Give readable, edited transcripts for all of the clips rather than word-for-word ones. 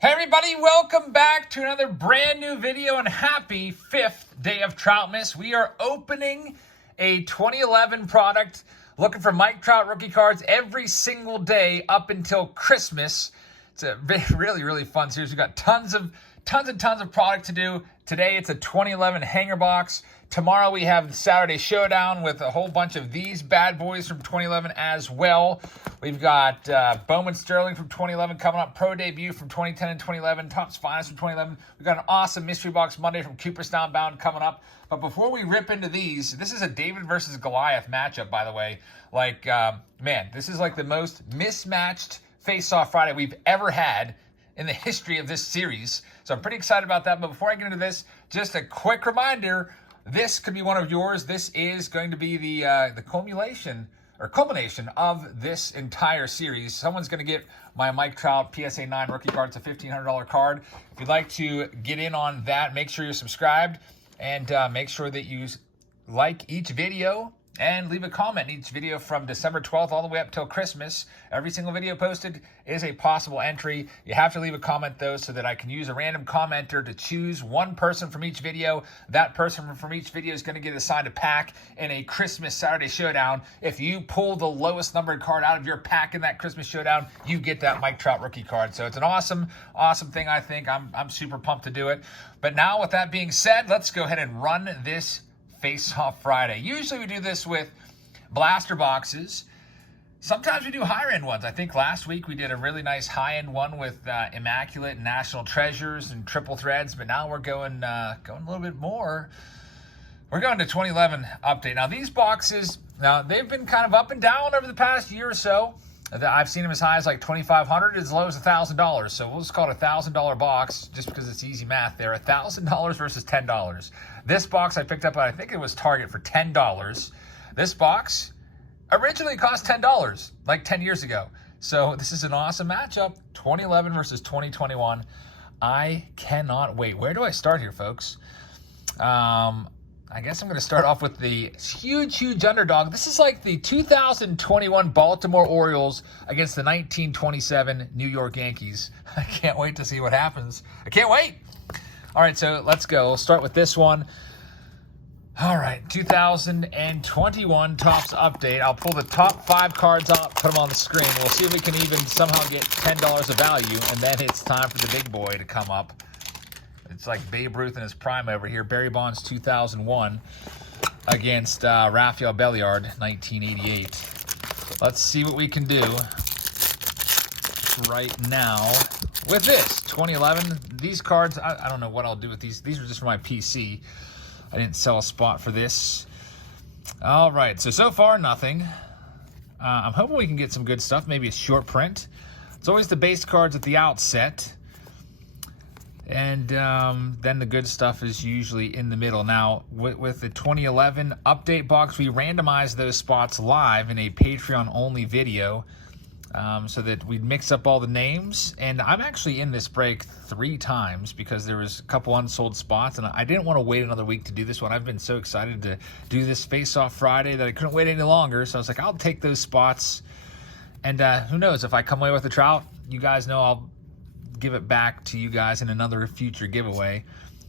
Hey everybody, welcome back to another brand new video and happy 5th day of Troutmas. We are opening a 2011 product, looking for Mike Trout rookie cards every single day up until Christmas. It's a really fun series. We've got tons of product to do. Today it's a 2011 hanger box. Tomorrow we have the Saturday Showdown with a whole bunch of these bad boys from 2011 as well. We've got Bowman Sterling from 2011 coming up, Pro Debut from 2010 and 2011, Topps Finest from 2011. We've got an awesome Mystery Box Monday from Cooperstown Bound coming up. But before we rip into these, this is a David versus Goliath matchup, by the way. Like, man, this is like the most mismatched Face-Off Friday we've ever had in the history of this series. So I'm pretty excited about that. But before I get into this, just a quick reminder, this could be one of yours. This is going to be the culmination of this entire series. Someone's going to get my Mike Trout PSA 9 rookie card. It's a $1,500 card. If you'd like to get in on that, make sure you're subscribed and make sure that you like each video and leave a comment in each video from December 12th all the way up till Christmas. Every single video posted is a possible entry. You have to leave a comment, though, so that I can use a random commenter to choose one person from each video. That person from each video is going to get assigned a pack in a Christmas Saturday Showdown. If you pull the lowest numbered card out of your pack in that Christmas Showdown, you get that Mike Trout rookie card. So it's an awesome thing, I think. I'm super pumped to do it. But now, with that being said, let's go ahead and run this Face-Off Friday. Usually we do this with blaster boxes. Sometimes we do higher end ones. I think last week we did a really nice high end one with Immaculate and National Treasures and Triple Threads, but now we're going a little bit more. We're going to 2011 update. Now these boxes, they've been kind of up and down over the past year or so. I've seen them as high as like $2,500, as low as $1,000. So we'll just call it a $1,000 box, just because it's easy math there. $1,000 versus $10. This box I picked up at, I think it was Target, for $10. This box originally cost $10, like 10 years ago. So this is an awesome matchup, 2011 versus 2021. I cannot wait. Where do I start here, folks? I guess I'm going to start off with the huge underdog. This is like the 2021 Baltimore Orioles against the 1927 New York Yankees. I can't wait to see what happens. I can't wait. All right, so let's go. We'll start with this one. All right, 2021 Topps update. I'll pull the top 5 cards up, put them on the screen. We'll see if we can even somehow get $10 of value, and then it's time for the big boy to come up. It's like Babe Ruth in his prime over here. Barry Bonds 2001 against Rafael Belliard 1988. Let's see what we can do right now with this 2011. These cards, I don't know what I'll do with these. These are just for my PC. I didn't sell a spot for this. All right, so far nothing. I'm hoping we can get some good stuff. Maybe a short print. It's always the base cards at the outset. And then the good stuff is usually in the middle. Now, with the 2011 update box, we randomized those spots live in a Patreon-only video so that we'd mix up all the names. And I'm actually in this break 3 times because there was a couple unsold spots, and I didn't want to wait another week to do this one. I've been so excited to do this Face-Off Friday that I couldn't wait any longer. So I was like, I'll take those spots. And who knows, if I come away with a Trout, you guys know I'll give it back to you guys in another future giveaway.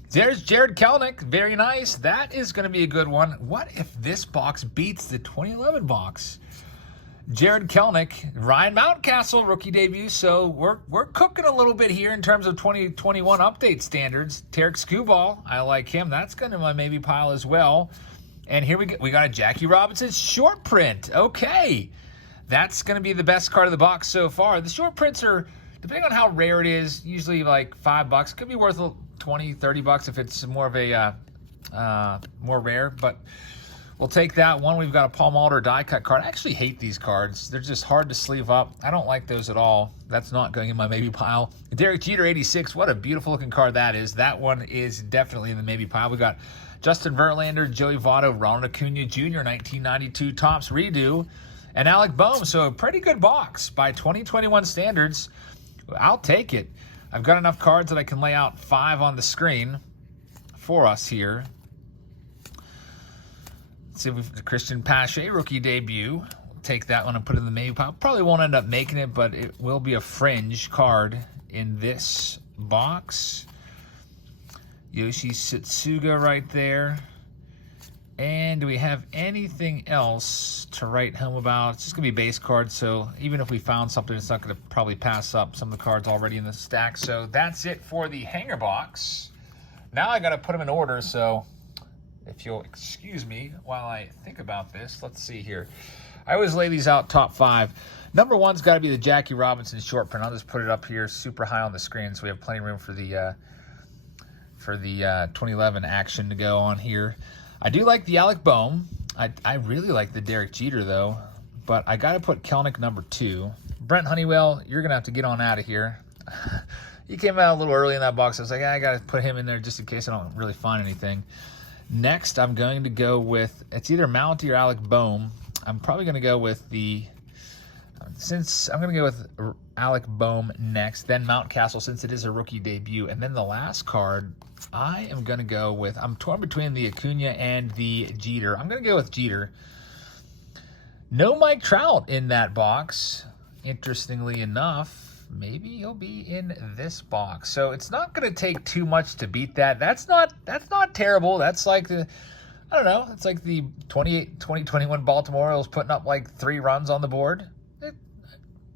There's Jared Kelenic. Very nice. That is going to be a good one. What if this box beats the 2011 box? Jared Kelenic, Ryan Mountcastle, rookie debut. So we're cooking a little bit here in terms of 2021 update standards. Tarek Skubal, I like him. That's going to my maybe pile as well. And here we got a Jackie Robinson short print. Okay. That's going to be the best card of the box so far. The short prints are, depending on how rare it is, usually like $5. Could be worth $20, $30 if it's more of a more rare. But we'll take that one. We've got a Paul Molitor die cut card. I actually hate these cards. They're just hard to sleeve up. I don't like those at all. That's not going in my maybe pile. Derek Jeter 86. What a beautiful looking card that is. That one is definitely in the maybe pile. We got Justin Verlander, Joey Votto, Ronald Acuna Jr. 1992 Topps redo, and Alec Boehm. So a pretty good box by 2021 standards. I'll take it. I've got enough cards that I can lay out 5 on the screen for us here. Let's see if we've got Christian Pache, rookie debut. We'll take that one and put it in the maybe pile. Probably won't end up making it, but it will be a fringe card in this box. Yoshi Satsuga right there. And do we have anything else to write home about? It's just going to be base cards, so even if we found something, it's not going to probably pass up some of the cards already in the stack. So that's it for the hanger box. Now I got to put them in order, so if you'll excuse me while I think about this. Let's see here. I always lay these out top 5. Number 1's got to be the Jackie Robinson short print. I'll just put it up here super high on the screen so we have plenty of room for the 2011 action to go on here. I do like the Alec Boehm. I really like the Derek Jeter, though. But I got to put Kelnick number 2. Brent Honeywell, you're going to have to get on out of here. He came out a little early in that box. I was like, I got to put him in there just in case I don't really find anything. Next, I'm going to go with, it's either Mountie or Alec Boehm. I'm probably going to go with since I'm going to go with Alec Boehm next, then Mountcastle since it is a rookie debut. And then the last card, I am going to go with, I'm torn between the Acuna and the Jeter. I'm going to go with Jeter. No Mike Trout in that box. Interestingly enough, maybe he'll be in this box. So it's not going to take too much to beat that. That's not terrible. That's like the, I don't know, it's like the 2021 Baltimore Orioles putting up like 3 runs on the board.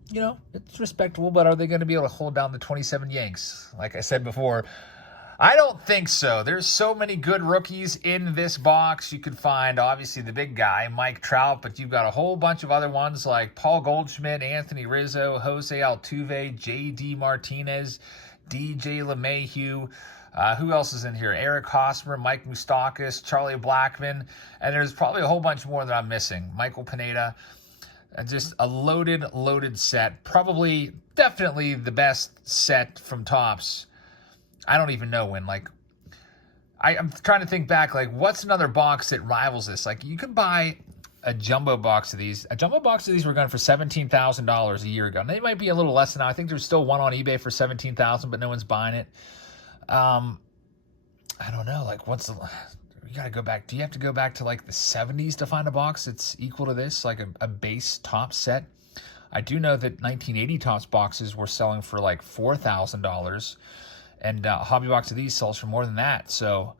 You know, it's respectable, but are they going to be able to hold down the 27 Yanks? Like I said before, I don't think so. There's so many good rookies in this box. You could find, obviously, the big guy, Mike Trout, but you've got a whole bunch of other ones like Paul Goldschmidt, Anthony Rizzo, Jose Altuve, J.D. Martinez, DJ LeMahieu. Who else is in here? Eric Hosmer, Mike Moustakas, Charlie Blackmon, and there's probably a whole bunch more that I'm missing. Michael Pineda. Just a loaded set. Probably, definitely the best set from Topps. I don't even know when. Like, I'm trying to think back. Like, what's another box that rivals this? Like, you could buy a jumbo box of these. A jumbo box of these were going for $17,000 a year ago. And they might be a little less now. I think there's still one on eBay for $17,000, but no one's buying it. I don't know. Like, what's the... You got to go back. Do you have to go back to like the 70s to find a box that's equal to this, like a base Topps set? I do know that 1980 Topps boxes were selling for like $4,000, and a hobby box of these sells for more than that. So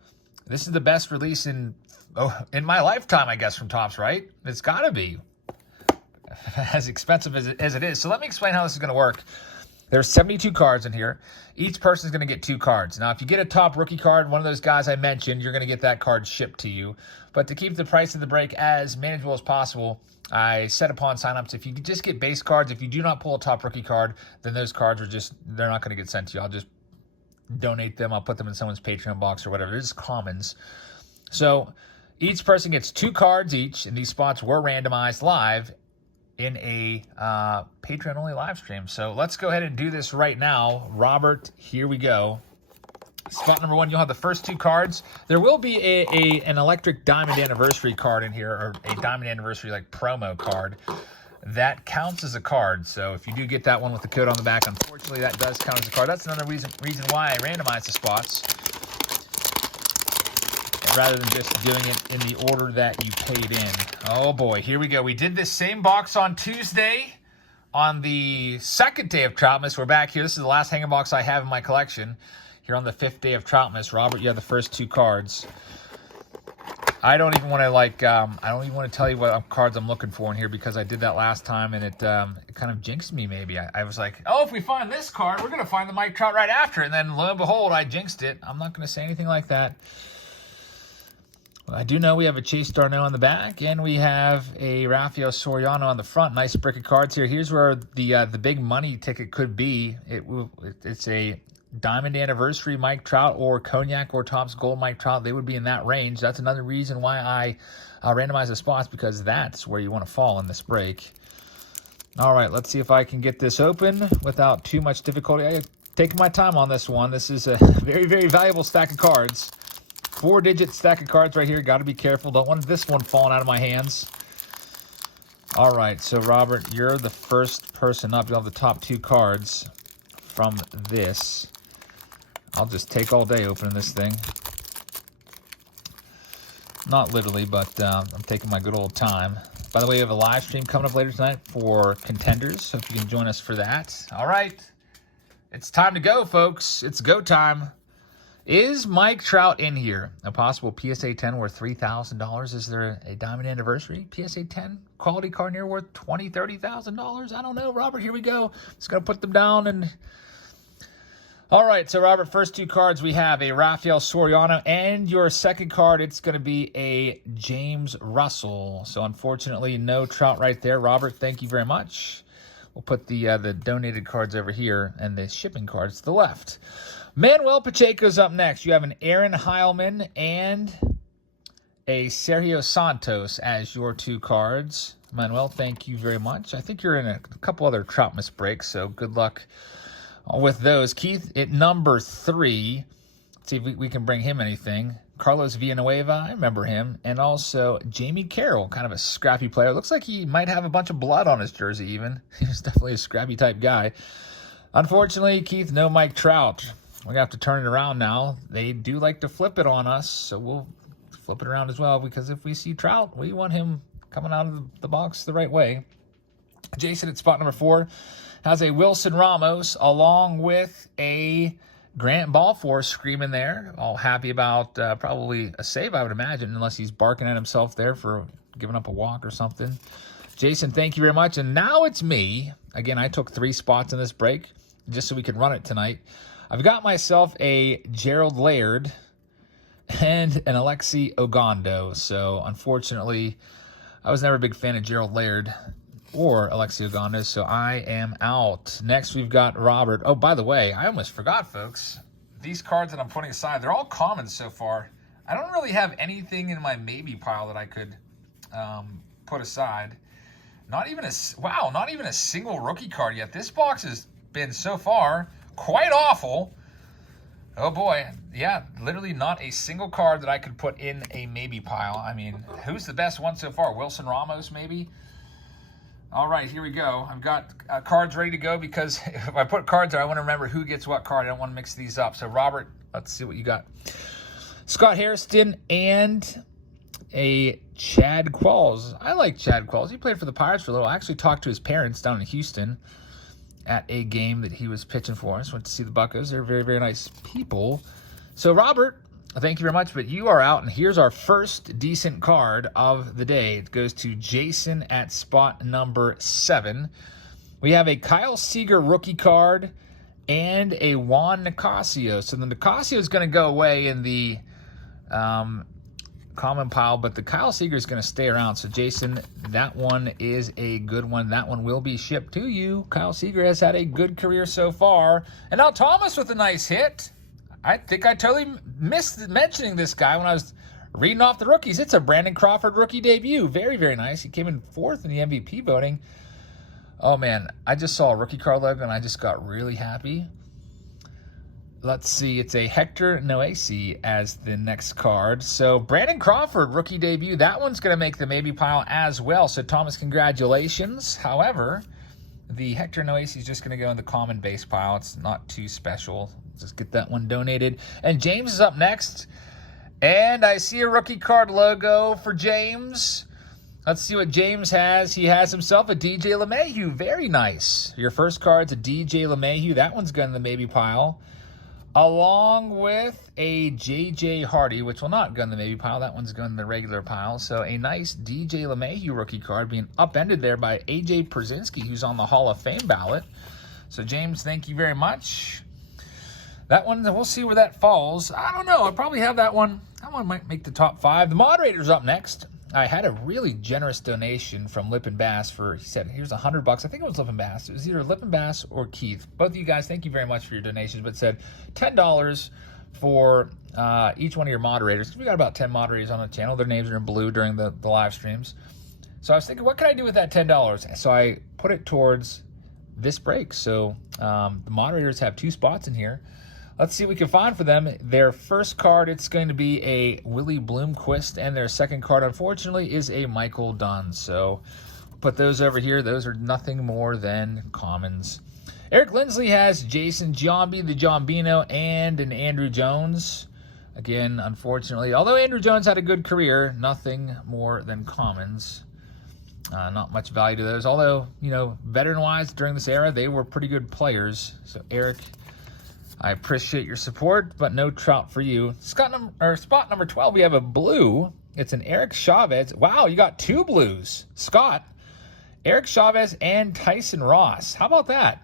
this is the best release in my lifetime, I guess, from Topps, right? It's got to be as expensive as it is. So let me explain how this is going to work. There's 72 cards in here. Each person's going to get 2 cards. Now, if you get a top rookie card, one of those guys I mentioned, you're going to get that card shipped to you. But to keep the price of the break as manageable as possible, I set upon signups, if you just get base cards, if you do not pull a top rookie card, then those cards are just, they're not going to get sent to you. I'll just donate them. I'll put them in someone's Patreon box or whatever. They're just commons. So each person gets 2 cards each, and these spots were randomized live in a Patreon-only live stream. So let's go ahead and do this right now. Robert, here we go. Spot number 1, you'll have the first 2 cards. There will be an electric Diamond Anniversary card in here, or a Diamond Anniversary like promo card. That counts as a card. So if you do get that one with the code on the back, unfortunately that does count as a card. That's another reason why I randomized the spots, rather than just doing it in the order that you paid in. Oh boy, here we go. We did this same box on Tuesday on the 2nd day of Troutmas. We're back here. This is the last hanger box I have in my collection here on the 5th day of Troutmas. Robert, you have the first 2 cards. I don't even want to tell you what cards I'm looking for in here because I did that last time and it kind of jinxed me maybe. I was like, oh, if we find this card, we're going to find the Mike Trout right after. And then lo and behold, I jinxed it. I'm not going to say anything like that. Well, I do know we have a Chase Darno on the back, and we have a Rafael Soriano on the front. Nice brick of cards here. Here's where the big money ticket could be. It's a Diamond Anniversary Mike Trout or Cognac or Topps Gold Mike Trout. They would be in that range. That's another reason why I randomize the spots, because that's where you want to fall in this break. All right, let's see if I can get this open without too much difficulty. I'm taking my time on this one. This is a very, very valuable stack of cards. 4-digit stack of cards right here. Got to be careful. Don't want this one falling out of my hands. All right, so Robert, you're the first person up. You'll have the top 2 cards from this. I'll just take all day opening this thing. Not literally, but I'm taking my good old time. By the way, we have a live stream coming up later tonight for Contenders, so if you can join us for that. All right. It's time to go, folks. It's go time. Is Mike Trout in here? A possible PSA 10 worth $3,000. Is there a diamond anniversary PSA 10 quality card near worth $20,000, $30,000? I don't know. Robert, here we go. Just going to put them down. And all right, so Robert, first two cards we have a Rafael Soriano, and your second card, it's going to be a James Russell. So unfortunately, no Trout right there. Robert, thank you very much. We'll put the donated cards over here and the shipping cards to the left. Manuel Pacheco's up next. You have an Aaron Heilman and a Sergio Santos as your two cards. Manuel, thank you very much. I think you're in a couple other Troutmas breaks, so good luck with those. Keith, at number 3, let's see if we can bring him anything. Carlos Villanueva, I remember him. And also Jamie Carroll, kind of a scrappy player. Looks like he might have a bunch of blood on his jersey even. He's definitely a scrappy type guy. Unfortunately, Keith, no Mike Trout. We're going to have to turn it around now. They do like to flip it on us, so we'll flip it around as well, because if we see Trout, we want him coming out of the box the right way. Jason at spot number 4 has a Wilson Ramos along with a Grant Balfour screaming there. All happy about probably a save, I would imagine, unless he's barking at himself there for giving up a walk or something. Jason, thank you very much. And now it's me. Again, I took 3 spots in this break just so we could run it tonight. I've got myself a Gerald Laird and an Alexi Ogando. So, unfortunately, I was never a big fan of Gerald Laird or Alexi Ogando, so I am out. Next, we've got Robert. Oh, by the way, I almost forgot, folks. These cards that I'm putting aside, they're all common so far. I don't really have anything in my maybe pile that I could put aside. Not even a single rookie card yet. This box has been so far quite awful. Oh boy, yeah, literally not a single card that I could put in a maybe pile. I mean, who's the best one so far? Wilson Ramos, maybe? All right, here we go. I've got cards ready to go because if I put cards there, I want to remember who gets what card. I don't want to mix these up. So, Robert, let's see what you got. Scott Hairston and a Chad Qualls. I like Chad Qualls. He played for the Pirates for a little. I actually talked to his parents down in Houston at a game that he was pitching for us. Went to see the Buccos. They're very, very nice people. So, Robert, thank you very much, but you are out, and here's our first decent card of the day. It goes to Jason at spot number 7. We have a Kyle Seager rookie card and a Juan Nicasio. So the Nicasio is going to go away in the common pile, but the Kyle Seager is going to stay around. So, Jason, that one is a good one. That one will be shipped to you. Kyle Seager has had a good career so far. And now Thomas with a nice hit. I think I totally missed mentioning this guy when I was reading off the rookies. It's a Brandon Crawford rookie debut. Very, very nice. He came in 4th in the MVP voting. Oh, man, I just saw a rookie card logo, and I just got really happy. Let's see, it's a Hector Noesi as the next card. So Brandon Crawford, rookie debut. That one's going to make the maybe pile as well. So Thomas, congratulations. However, the Hector Noesi is just going to go in the common base pile. It's not too special. Just get that one donated. And James is up next. And I see a rookie card logo for James. Let's see what James has. He has himself a DJ LeMahieu. Very nice. Your first card's a DJ LeMahieu. That one's going in the maybe pile. Along with a J.J. Hardy, which will not go in the maybe pile. That one's going in the regular pile. So a nice DJ LeMahieu rookie card being upended there by A.J. Przinsky, who's on the Hall of Fame ballot. So, James, thank you very much. That one, we'll see where that falls. I don't know. I'll probably have that one. That one might make the top 5. The moderator's up next. I had a really generous donation from Lip and Bass for, he said, here's $100. I think it was Lip and Bass. It was either Lip and Bass or Keith. Both of you guys, thank you very much for your donations, but said $10 for each one of your moderators. Because we got about 10 moderators on the channel. Their names are in blue during the live streams. So I was thinking, what can I do with that $10? So I put it towards this break. So the moderators have 2 spots in here. Let's see what we can find for them. Their first card, it's going to be a Willie Bloomquist, and their second card, unfortunately, is a Michael Dunn. So put those over here. Those are nothing more than commons. Eric Lindsley has Jason Giambi, the Giambino, and an Andrew Jones. Again, unfortunately, although Andrew Jones had a good career, nothing more than commons. Not much value to those. Although, you know, veteran-wise, during this era, they were pretty good players. So Eric I appreciate your support, but no Trout for you. Spot number 12, we have a blue. It's an Eric Chavez. Wow, you got 2 blues. Scott, Eric Chavez, and Tyson Ross. How about that?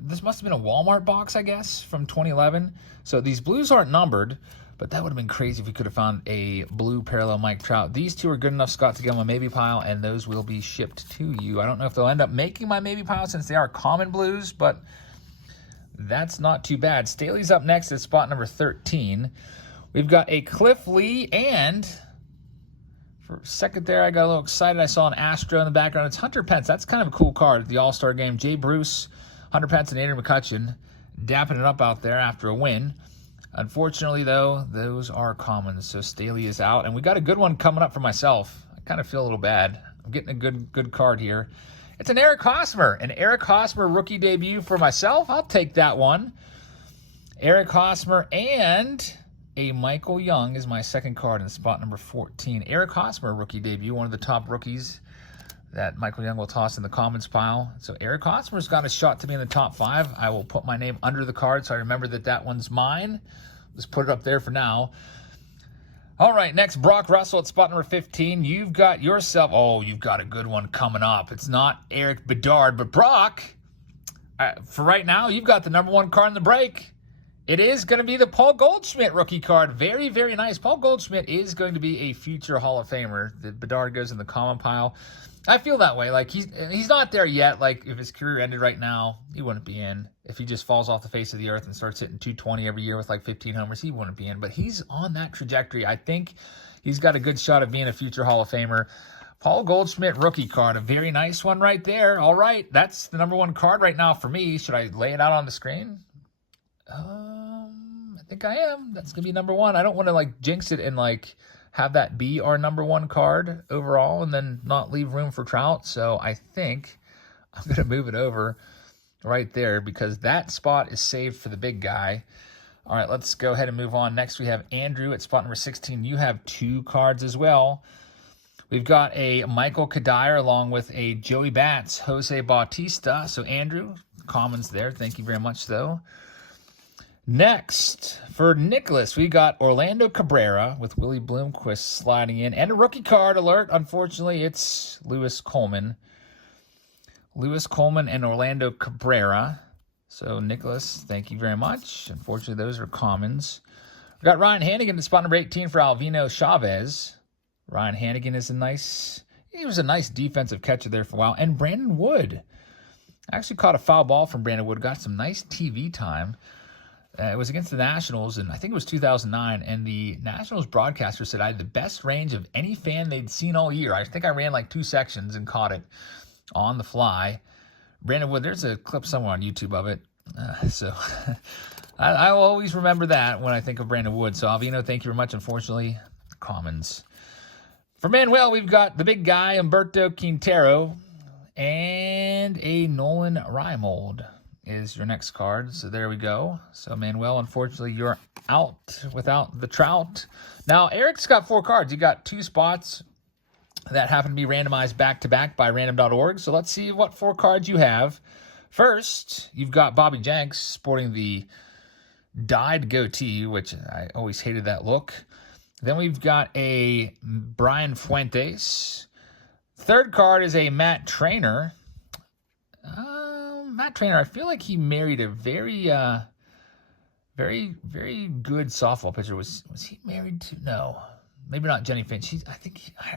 This must have been a Walmart box, I guess, from 2011. So these blues aren't numbered, but that would have been crazy if we could have found a blue parallel Mike Trout. These 2 are good enough, Scott, to get on my maybe pile, and those will be shipped to you. I don't know if they'll end up making my maybe pile since they are common blues, but that's not too bad. Staley's up next at spot number 13. We've got a Cliff Lee, and for a second there, I got a little excited. I saw an Astro in the background. It's Hunter Pence. That's kind of a cool card at the All-Star game. Jay Bruce, Hunter Pence, and Adrian McCutcheon dapping it up out there after a win. Unfortunately, though, those are common, so Staley is out. And we got a good one coming up for myself. I kind of feel a little bad. I'm getting a good card here. It's an Eric Hosmer. An Eric Hosmer rookie debut for myself. I'll take that one. Eric Hosmer and a Michael Young is my second card in spot number 14. Eric Hosmer rookie debut, one of the top rookies that Michael Young will toss in the comments pile. So Eric Hosmer's got a shot to be in the top 5. I will put my name under the card so I remember that one's mine. Let's put it up there for now. All right, next, Brock Russell at spot number 15. You've got yourself, you've got a good one coming up. It's not Eric Bedard, but Brock, for right now, you've got the number 1 card in the break. It is going to be the Paul Goldschmidt rookie card. Very, very nice. Paul Goldschmidt is going to be a future Hall of Famer. The Bedard goes in the common pile. I feel that way. Like, he's not there yet. Like, if his career ended right now, he wouldn't be in. If he just falls off the face of the earth and starts hitting 220 every year with like 15 homers, he wouldn't be in. But he's on that trajectory. I think he's got a good shot of being a future Hall of Famer. Paul Goldschmidt rookie card, a very nice one right there. All right, that's the number 1 card right now for me. Should I lay it out on the screen? I think I am. That's going to be number 1. I don't want to like jinx it and like have that be our number 1 card overall and then not leave room for Trout. So I think I'm going to move it over right there because that spot is saved for the big guy. All right, let's go ahead and move on. Next, we have Andrew at spot number 16. You have 2 cards as well. We've got a Michael Kadire along with a Joey Bats, Jose Bautista. So Andrew, commons there. Thank you very much, though. Next, for Nicholas, we got Orlando Cabrera with Willie Bloomquist sliding in. And a rookie card alert. Unfortunately, it's Lewis Coleman. Lewis Coleman and Orlando Cabrera. So, Nicholas, thank you very much. Unfortunately, those are commons. We got Ryan Hannigan at spot number 18 for Alvino Chavez. Ryan Hannigan is he was a nice defensive catcher there for a while. And Brandon Wood. I actually caught a foul ball from Brandon Wood. Got some nice TV time. It was against the Nationals, and I think it was 2009, and the Nationals broadcaster said I had the best range of any fan they'd seen all year. I think I ran like 2 sections and caught it on the fly. Brandon Wood, there's a clip somewhere on YouTube of it. So I will always remember that when I think of Brandon Wood. So, Alvino, thank you very much. Unfortunately, commons. For Manuel, we've got the big guy, Humberto Quintero, and a Nolan Reimold is your next card. So there we go. So Manuel, unfortunately, you're out without the Trout. Now, Eric's got 4 cards. You got 2 spots that happen to be randomized back-to-back by random.org. So let's see what 4 cards you have. First, you've got Bobby Jenks sporting the dyed goatee, which I always hated that look. Then we've got a Brian Fuentes. Third card is a Matt Trainer. Matt Trainer, I feel like he married a very, very, very good softball pitcher. Was he married to? No, maybe not Jenny Finch.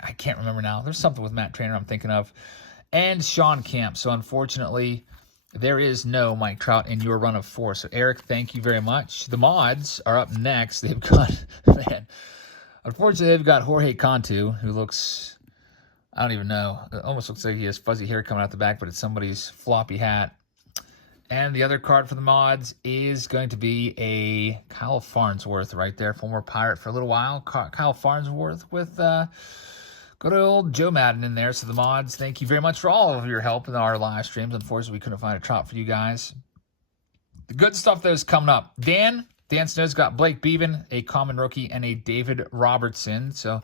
I can't remember now. There's something with Matt Trainer I'm thinking of. And Sean Camp. So unfortunately, there is no Mike Trout in your run of 4. So Eric, thank you very much. The mods are up next. They've got, unfortunately, they've got Jorge Cantu, who looks, I don't even know. It almost looks like he has fuzzy hair coming out the back, but it's somebody's floppy hat. And the other card for the mods is going to be a Kyle Farnsworth right there, former Pirate for a little while. Kyle Farnsworth with good old Joe Madden in there. So the mods, thank you very much for all of your help in our live streams. Unfortunately, we couldn't find a Trout for you guys. The good stuff, though, is coming up. Dan Snow's got Blake Beavan, a common rookie, and a David Robertson. So,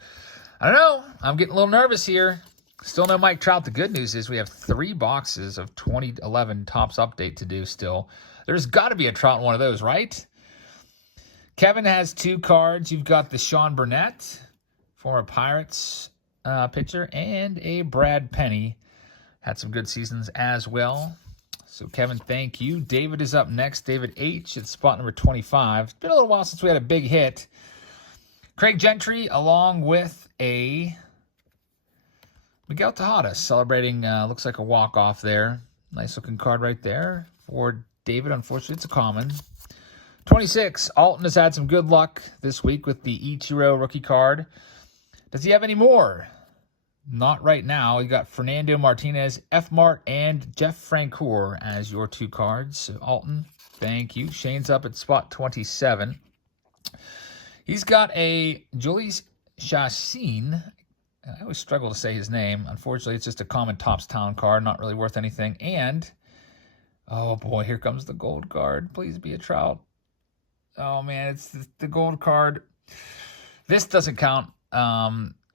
I don't know. I'm getting a little nervous here. Still no Mike Trout. The good news is we have 3 boxes of 2011 Topps Update to do still. There's got to be a Trout in one of those, right? Kevin has 2 cards. You've got the Sean Burnett, former Pirates pitcher, and a Brad Penny. Had some good seasons as well. So, Kevin, thank you. David is up next. David H. at spot number 25. It's been a little while since we had a big hit. Craig Gentry, along with a Miguel Tejada, celebrating, looks like a walk-off there. Nice-looking card right there for David. Unfortunately, it's a common. 26, Alton has had some good luck this week with the Ichiro rookie card. Does he have any more? Not right now. You got Fernando Martinez, F. Mart, and Jeff Francoeur as your 2 cards. So Alton, thank you. Shane's up at spot 27. He's got a Julius Chassin. I always struggle to say his name. Unfortunately, it's just a common Topps Town card, not really worth anything. And, oh boy, here comes the gold card. Please be a Trout. Oh man, it's the gold card. This doesn't count.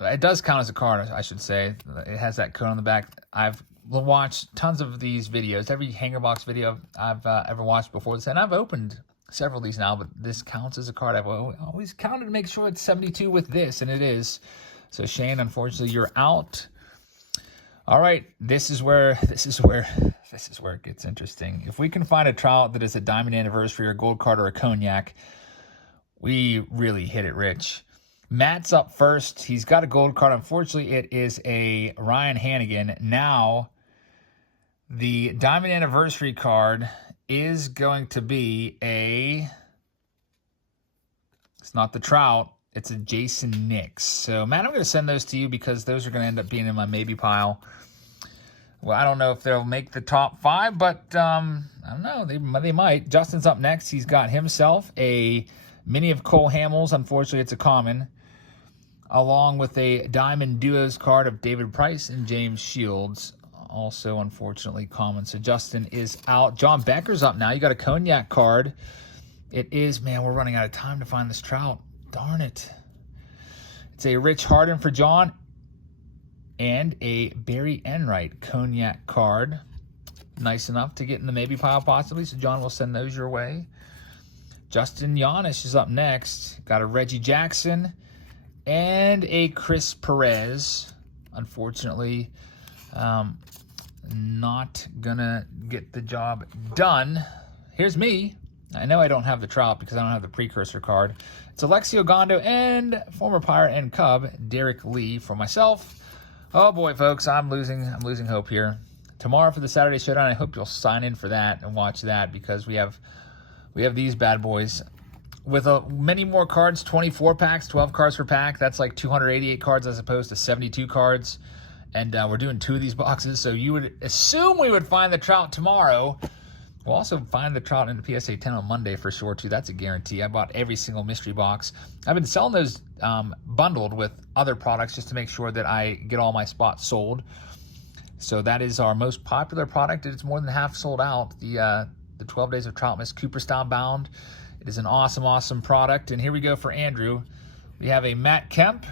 It does count as a card, I should say. It has that code on the back. I've watched tons of these videos. Every Hanger Box video I've ever watched before this, and I've opened several of these now, but this counts as a card. I've always counted to make sure it's 72 with this, and it is. So Shane, unfortunately, you're out. All right, this is where it gets interesting. If we can find a Trout that is a diamond anniversary or a gold card or a cognac, we really hit it rich. Matt's up first. He's got a gold card. Unfortunately, it is a Ryan Hannigan. Now, the diamond anniversary card is going to be it's not the Trout, it's a Jason Nix. So, Matt, I'm going to send those to you because those are going to end up being in my maybe pile. Well, I don't know if they'll make the top 5, but I don't know. They might. Justin's up next. He's got himself a mini of Cole Hamels. Unfortunately, it's a common, along with a Diamond Duos card of David Price and James Shields. Also, unfortunately, common. So Justin is out. John Becker's up now. You got a cognac card. It is, man, we're running out of time to find this Trout. Darn it. It's a Rich Harden for John and a Barry Enright cognac card. Nice enough to get in the maybe pile possibly. So John will send those your way. Justin Giannis is up next. Got a Reggie Jackson and a Chris Perez. Unfortunately, not gonna get the job done. Here's me. I know I don't have the Trout because I don't have the precursor card. It's Alexi Ogando and former Pirate and Cub Derek Lee for myself. Oh boy, folks, I'm losing hope here. Tomorrow for the Saturday Showdown, I hope you'll sign in for that and watch that because we have these bad boys with many more cards, 24 packs, 12 cards per pack. That's like 288 cards as opposed to 72 cards. And we're doing 2 of these boxes, so you would assume we would find the Trout tomorrow. We'll also find the Trout in the PSA 10 on Monday for sure, too. That's a guarantee. I bought every single mystery box. I've been selling those bundled with other products just to make sure that I get all my spots sold. So that is our most popular product. It's more than half sold out. The 12 Days of Troutmas Cooperstown bound. It is an awesome, awesome product. And here we go for Andrew. We have a Matt Kemp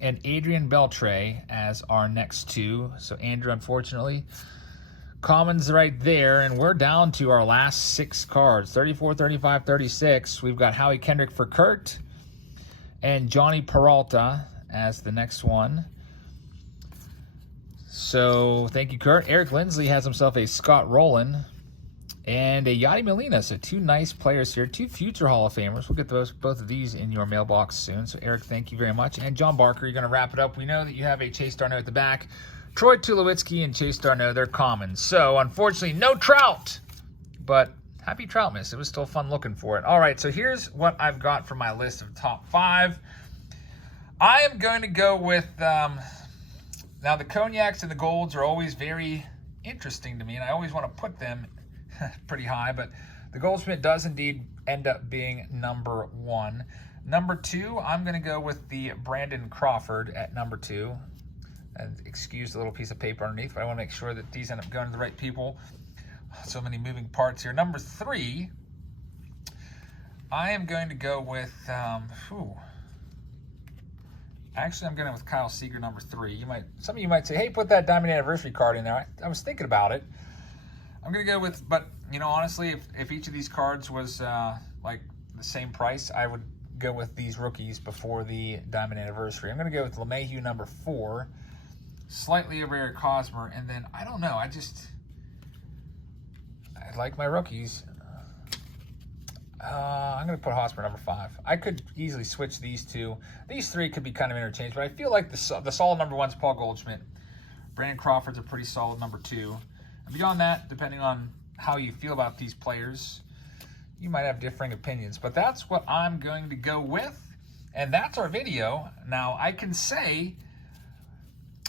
and Adrian Beltre as our next 2. So Andrew, unfortunately, commons right there. And we're down to our last 6 cards, 34, 35, 36. We've got Howie Kendrick for Kurt and Johnny Peralta as the next one. So thank you, Kurt. Eric Lindsley has himself a Scott Rowland and a Yadi Molina. So 2 nice players here, 2 future Hall of Famers. We'll get both of these in your mailbox soon. So Eric, thank you very much. And John Barker, you're going to wrap it up. We know that you have a Chase Darno at the back. Troy Tulowitzki and Chase Darno, they're common. So unfortunately, no Trout, but happy Troutmas. It was still fun looking for it. All right, so here's what I've got for my list of top 5. I am going to go with, now the cognacs and the golds are always very interesting to me, and I always want to put them pretty high, but the Goldschmidt does indeed end up being number 1. Number 2, I'm going to go with the Brandon Crawford at number 2. And excuse the little piece of paper underneath, but I want to make sure that these end up going to the right people. So many moving parts here. Number 3, I am going to go with, Actually, I'm going with Kyle Seager, number 3. Some of you might say, hey, put that Diamond Anniversary card in there. I was thinking about it. I'm going to go with, but, you know, honestly, if each of these cards was like the same price, I would go with these rookies before the Diamond Anniversary. I'm going to go with LeMahieu, number 4, slightly over Eric Hosmer, and then, I don't know, I like my rookies. I'm going to put Hosmer number 5. I could easily switch these two. These 3 could be kind of interchanged, but I feel like the solid number 1 is Paul Goldschmidt. Brandon Crawford's a pretty solid number 2. And beyond that, depending on how you feel about these players, you might have differing opinions. But that's what I'm going to go with, and that's our video. Now, I can say,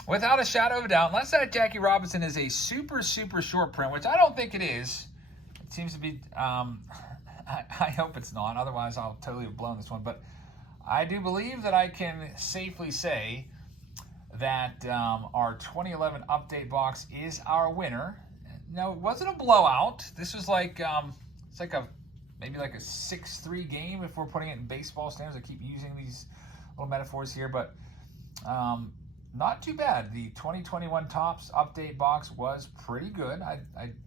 without a shadow of a doubt, unless that Jackie Robinson is a super, super short print, which I don't think it is. It seems to be... I hope it's not, otherwise I'll totally have blown this one. But I do believe that I can safely say that our 2011 update box is our winner. No, it wasn't a blowout. This was like, it's like maybe like a 6-3 game if we're putting it in baseball standards. I keep using these little metaphors here, but not too bad. The 2021 Topps update box was pretty good. I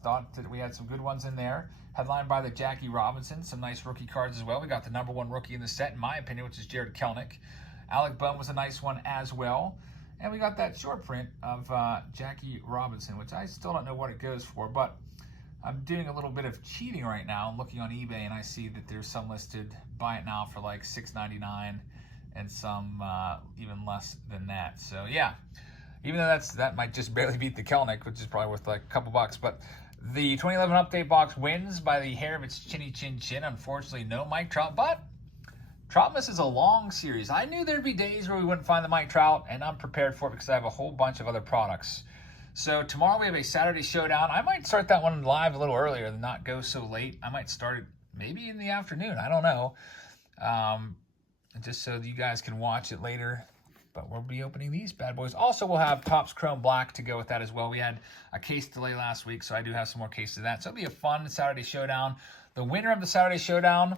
thought that we had some good ones in there. Headlined by the Jackie Robinson, some nice rookie cards as well. We got the number 1 rookie in the set, in my opinion, which is Jared Kelenic. Alec Bohm was a nice one as well. And we got that short print of Jackie Robinson, which I still don't know what it goes for, but I'm doing a little bit of cheating right now. I'm looking on eBay, and I see that there's some listed, buy it now for like $6.99, and some even less than that. So yeah, even though that might just barely beat the Kelenic, which is probably worth like a couple bucks, but the 2011 update box wins by the hair of its chinny chin chin. Unfortunately, no Mike Trout, but Troutmas is a long series. I knew there'd be days where we wouldn't find the Mike Trout, and I'm prepared for it because I have a whole bunch of other products. So tomorrow we have a Saturday showdown. I might start that one live a little earlier and not go so late. I might start it maybe in the afternoon. I don't know. Just so that you guys can watch it later. But we'll be opening these bad boys. Also, we'll have Topps Chrome Black to go with that as well. We had a case delay last week, so I do have some more cases of that. So it'll be a fun Saturday showdown. The winner of the Saturday showdown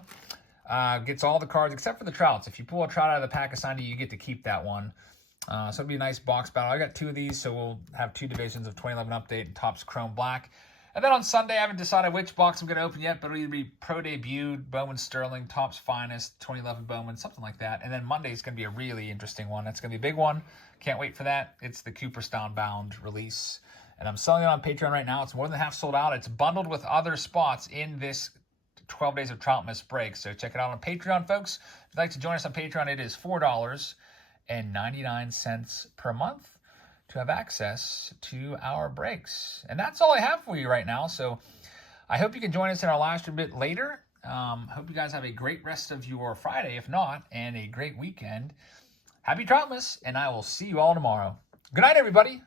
gets all the cards except for the Trouts. If you pull a Trout out of the pack assigned to you, you get to keep that one. So it'll be a nice box battle. I got 2 of these, so we'll have 2 divisions of 2011 update and Topps Chrome Black. And then on Sunday, I haven't decided which box I'm going to open yet, but it'll either be Pro Debuted, Bowman Sterling, Topps Finest, 2011 Bowman, something like that. And then Monday is going to be a really interesting one. That's going to be a big one. Can't wait for that. It's the Cooperstown bound release. And I'm selling it on Patreon right now. It's more than half sold out. It's bundled with other spots in this 12 Days of Troutmas break. So check it out on Patreon, folks. If you'd like to join us on Patreon, it is $4.99 per month to have access to our breaks. And that's all I have for you right now. So I hope you can join us in our live stream a bit later. Hope you guys have a great rest of your Friday, if not, and a great weekend. Happy Troutmas, and I will see you all tomorrow. Good night, everybody.